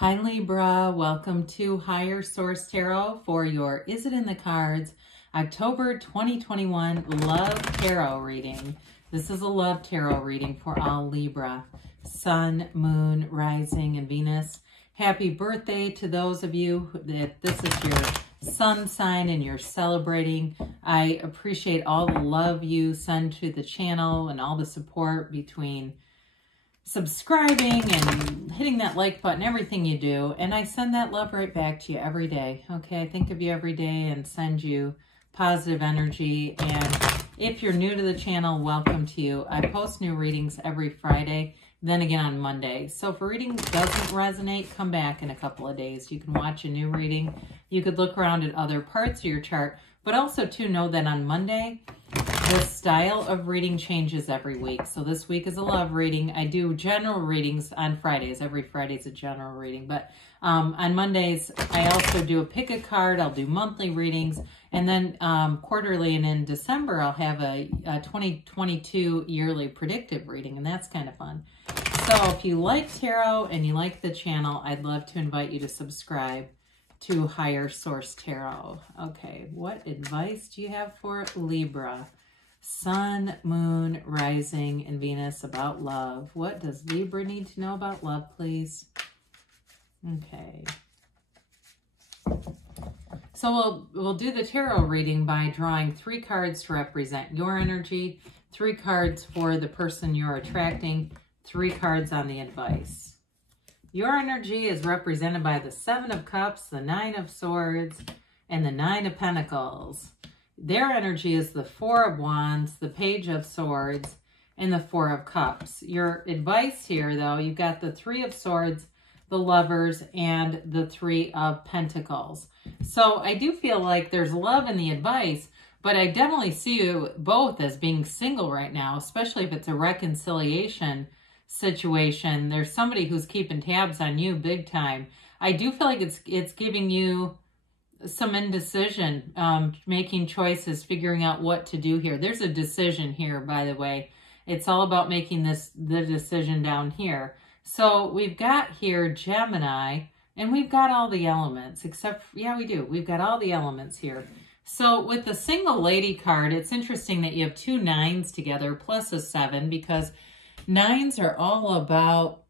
Hi Libra, welcome to Higher Source Tarot for your Is It in the Cards October 2021 Love Tarot reading. This is a Love Tarot reading for all Libra, Sun, Moon, Rising, and Venus. Happy birthday to those of you that this is your sun sign and you're celebrating. I appreciate all the love you send to the channel and all the support between subscribing and hitting that like button, everything you do. And I send that love right back to you every day. Okay, I think of you every day and send you positive energy. And if you're new to the channel, welcome to you. I post new readings every Friday, then again on Monday. So if a reading doesn't resonate, come back in a couple of days. You can watch a new reading. You could look around at other parts of your chart, but also to know that on Monday, the style of reading changes every week. So this week is a love reading. I do general readings on Fridays. Every Friday is a general reading. But on Mondays, I also do a pick a card. I'll do monthly readings. And then quarterly, and in December, I'll have a 2022 yearly predictive reading. And that's kind of fun. So if you like tarot and you like the channel, I'd love to invite you to subscribe to Higher Source Tarot. Okay, what advice do you have for Libra? Sun, Moon, Rising, and Venus about love. What does Libra need to know about love, please? Okay. So we'll do the tarot reading by drawing 3 cards to represent your energy, 3 cards for the person you're attracting, 3 cards on the advice. Your energy is represented by the 7 of Cups, the 9 of Swords, and the 9 of Pentacles. Their energy is the 4 of Wands, the Page of Swords, and the 4 of Cups. Your advice here, though, you've got the 3 of Swords, the Lovers, and the 3 of Pentacles. So I do feel like there's love in the advice, but I definitely see you both as being single right now, especially if it's a reconciliation situation. There's somebody who's keeping tabs on you big time. I do feel like it's giving you some indecision, making choices, figuring out what to do here. There's a decision here, by the way. It's all about making the decision down here. So we've got here Gemini, and we've got all the elements, except, yeah, we do. We've got all the elements here. So with the single lady card, it's interesting that you have 2 9s together plus a 7, because 9s are all about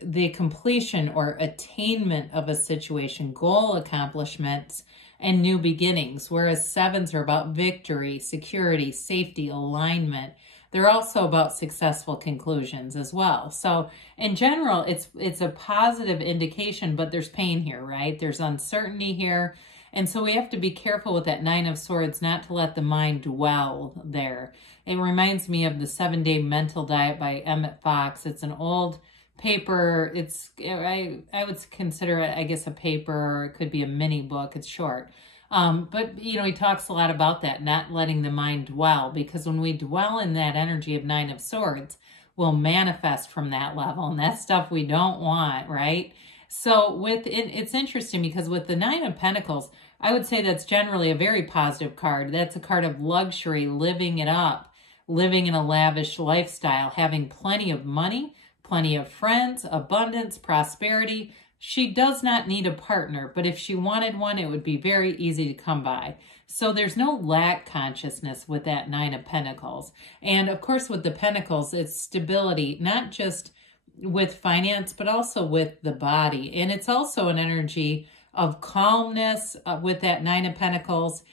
the completion or attainment of a situation, goal accomplishments, and new beginnings, whereas 7s are about victory, security, safety, alignment. They're also about successful conclusions as well. So in general, it's a positive indication, but there's pain here, right? There's uncertainty here. And so we have to be careful with that 9 of Swords not to let the mind dwell there. It reminds me of the 7-Day Mental Diet by Emmett Fox. It's an old paper. I would consider it, I guess, a paper, or it could be a mini book. It's short. But, you know, he talks a lot about that, not letting the mind dwell, because when we dwell in that energy of 9 of Swords, we'll manifest from that level, and that's stuff we don't want, right? So it's interesting because with the 9 of Pentacles, I would say that's generally a very positive card. That's a card of luxury, living it up, living in a lavish lifestyle, having plenty of money, plenty of friends, abundance, prosperity. She does not need a partner, but if she wanted one, it would be very easy to come by. So there's no lack consciousness with that 9 of Pentacles. And of course, with the Pentacles, it's stability, not just with finance, but also with the body. And it's also an energy of calmness with that 9 of Pentacles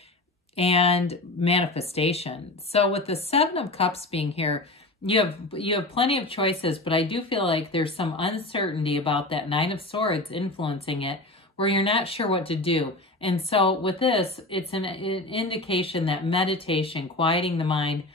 and manifestation. So with the 7 of Cups being here, you have plenty of choices, but I do feel like there's some uncertainty about that 9 of Swords influencing it, where you're not sure what to do. And so with this, it's an indication that meditation, quieting the mind,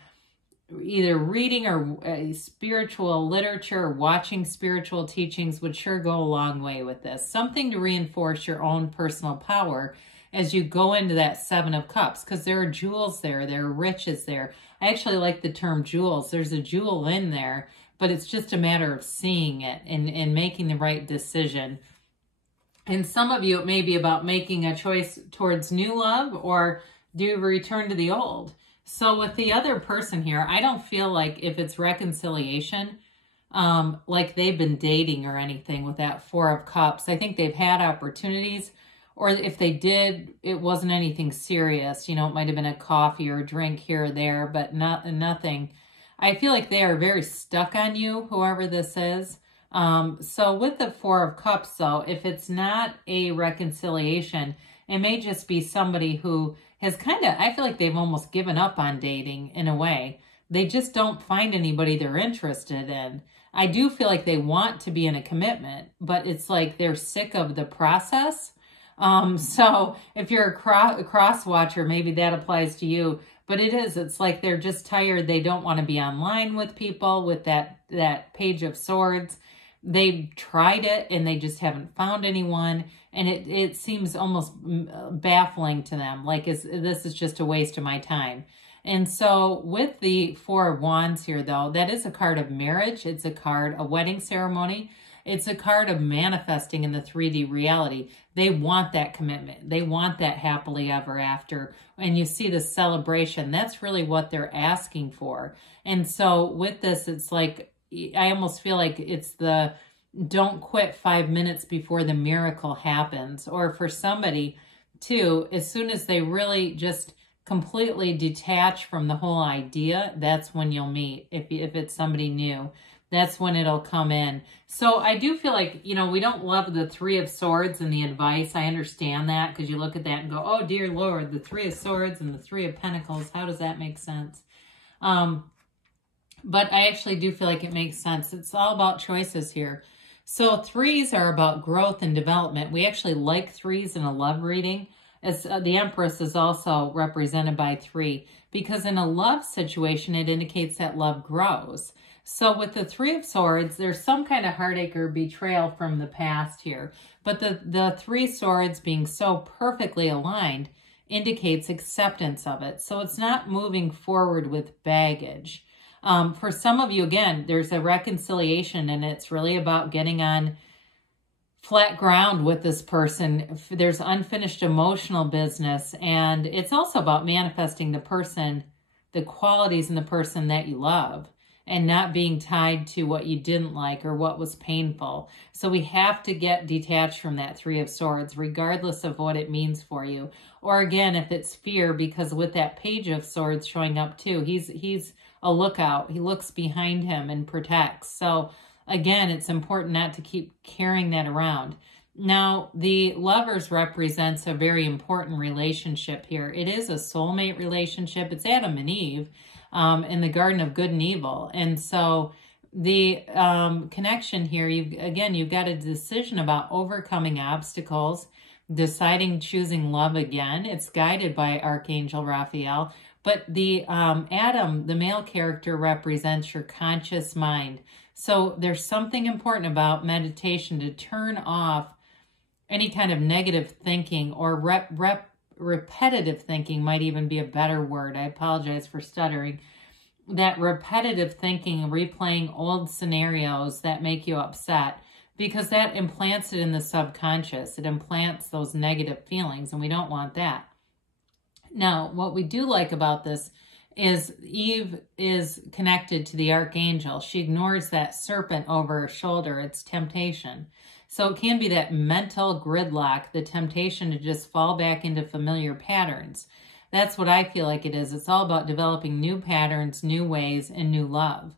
either reading or spiritual literature or watching spiritual teachings would sure go a long way with this. Something to reinforce your own personal power as you go into that 7 of Cups, because there are jewels there, there are riches there. I actually like the term jewels. There's a jewel in there, but it's just a matter of seeing it and making the right decision. And some of you, it may be about making a choice towards new love, or do you return to the old? So with the other person here, I don't feel like if it's reconciliation, like they've been dating or anything with that Four of Cups. I think they've had opportunities, or if they did, it wasn't anything serious. You know, it might have been a coffee or a drink here or there, but nothing. I feel like they are very stuck on you, whoever this is. So with the Four of Cups, though, if it's not a reconciliation, it may just be somebody who has kind of, I feel like they've almost given up on dating in a way. They just don't find anybody they're interested in. I do feel like they want to be in a commitment, but it's like they're sick of the process. So if you're a cross watcher, maybe that applies to you. But it's like they're just tired. They don't want to be online with people with that Page of Swords. They've tried it and they just haven't found anyone. And it seems almost baffling to them. Like, this is just a waste of my time. And so with the Four of Wands here, though, that is a card of marriage. It's a card, a wedding ceremony. It's a card of manifesting in the 3D reality. They want that commitment. They want that happily ever after. And you see the celebration. That's really what they're asking for. And so with this, it's like, I almost feel like it's the don't quit 5 minutes before the miracle happens. Or for somebody, too, as soon as they really just completely detach from the whole idea, that's when you'll meet. If it's somebody new, that's when it'll come in. So I do feel like, you know, we don't love the Three of Swords and the advice. I understand that, because you look at that and go, oh, dear Lord, the Three of Swords and the Three of Pentacles. How does that make sense? But I actually do feel like it makes sense. It's all about choices here. So threes are about growth and development. We actually like threes in a love reading. As the Empress is also represented by 3, because in a love situation, it indicates that love grows. So with the Three of Swords, there's some kind of heartache or betrayal from the past here. But the Three Swords being so perfectly aligned indicates acceptance of it. So it's not moving forward with baggage. For some of you, again, there's a reconciliation, and it's really about getting on flat ground with this person. There's unfinished emotional business, and it's also about manifesting the person, the qualities in the person that you love, and not being tied to what you didn't like or what was painful. So we have to get detached from that Three of Swords, regardless of what it means for you. Or again, if it's fear, because with that Page of Swords showing up too, he's a lookout. He looks behind him and protects. So again, it's important not to keep carrying that around. Now, the Lovers represents a very important relationship here. It is a soulmate relationship. It's Adam and Eve in the Garden of Good and Evil. And so the connection here, you've got a decision about overcoming obstacles, choosing love again. It's guided by Archangel Raphael. But the Adam, the male character, represents your conscious mind. So there's something important about meditation to turn off any kind of negative thinking, or repetitive thinking might even be a better word. I apologize for stuttering. That repetitive thinking, replaying old scenarios that make you upset, because that implants it in the subconscious. It implants those negative feelings, and we don't want that. Now, what we do like about this is Eve is connected to the Archangel. She ignores that serpent over her shoulder. It's temptation. So it can be that mental gridlock, the temptation to just fall back into familiar patterns. That's what I feel like it is. It's all about developing new patterns, new ways, and new love.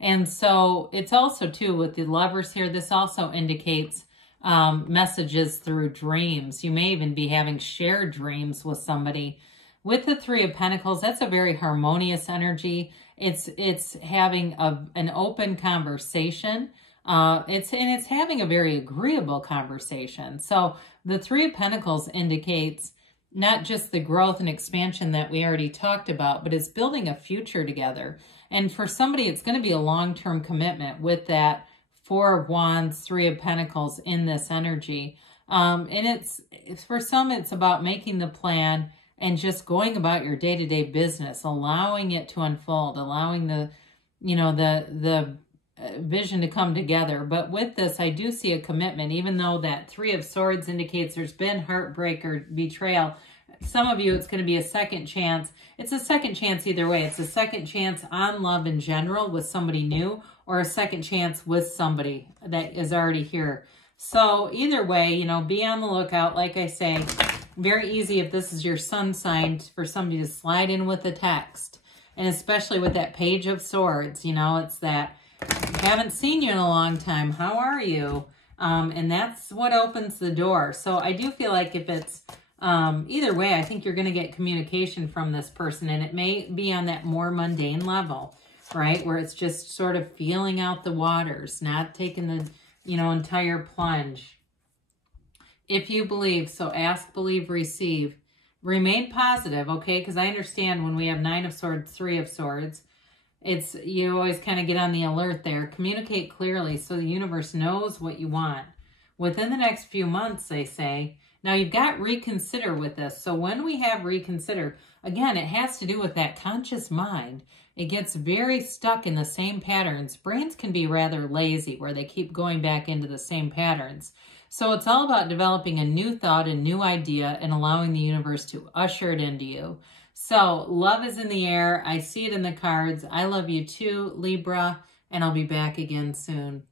And so it's also, too, with the Lovers here, this also indicates messages through dreams. You may even be having shared dreams with somebody. With the Three of Pentacles, that's a very harmonious energy. It's having an open conversation. It's having a very agreeable conversation. So the Three of Pentacles indicates not just the growth and expansion that we already talked about, but it's building a future together. And for somebody, it's going to be a long-term commitment with that Four of Wands, Three of Pentacles in this energy. And it's for some, it's about making the plan and just going about your day-to-day business, allowing it to unfold, allowing the vision to come together. But with this, I do see a commitment, even though that Three of Swords indicates there's been heartbreak or betrayal. Some of you, it's going to be a second chance. It's a second chance either way. It's a second chance on love in general with somebody new, or a second chance with somebody that is already here. So either way, you know, be on the lookout. Like I say, very easy if this is your sun sign for somebody to slide in with a text. And especially with that Page of Swords, you know, it's that, haven't seen you in a long time. How are you? And that's what opens the door. So I do feel like if it's either way, I think you're going to get communication from this person. And it may be on that more mundane level, right? Where it's just sort of feeling out the waters, not taking the, you know, entire plunge. If you believe, so ask, believe, receive. Remain positive, okay? Because I understand when we have 9 of Swords, 3 of Swords, it's, you always kind of get on the alert there. Communicate clearly so the universe knows what you want. Within the next few months, they say. Now, you've got reconsider with this. So when we have reconsider, again, it has to do with that conscious mind. It gets very stuck in the same patterns. Brains can be rather lazy where they keep going back into the same patterns. So it's all about developing a new thought, a new idea, and allowing the universe to usher it into you. So love is in the air. I see it in the cards. I love you too, Libra, and I'll be back again soon.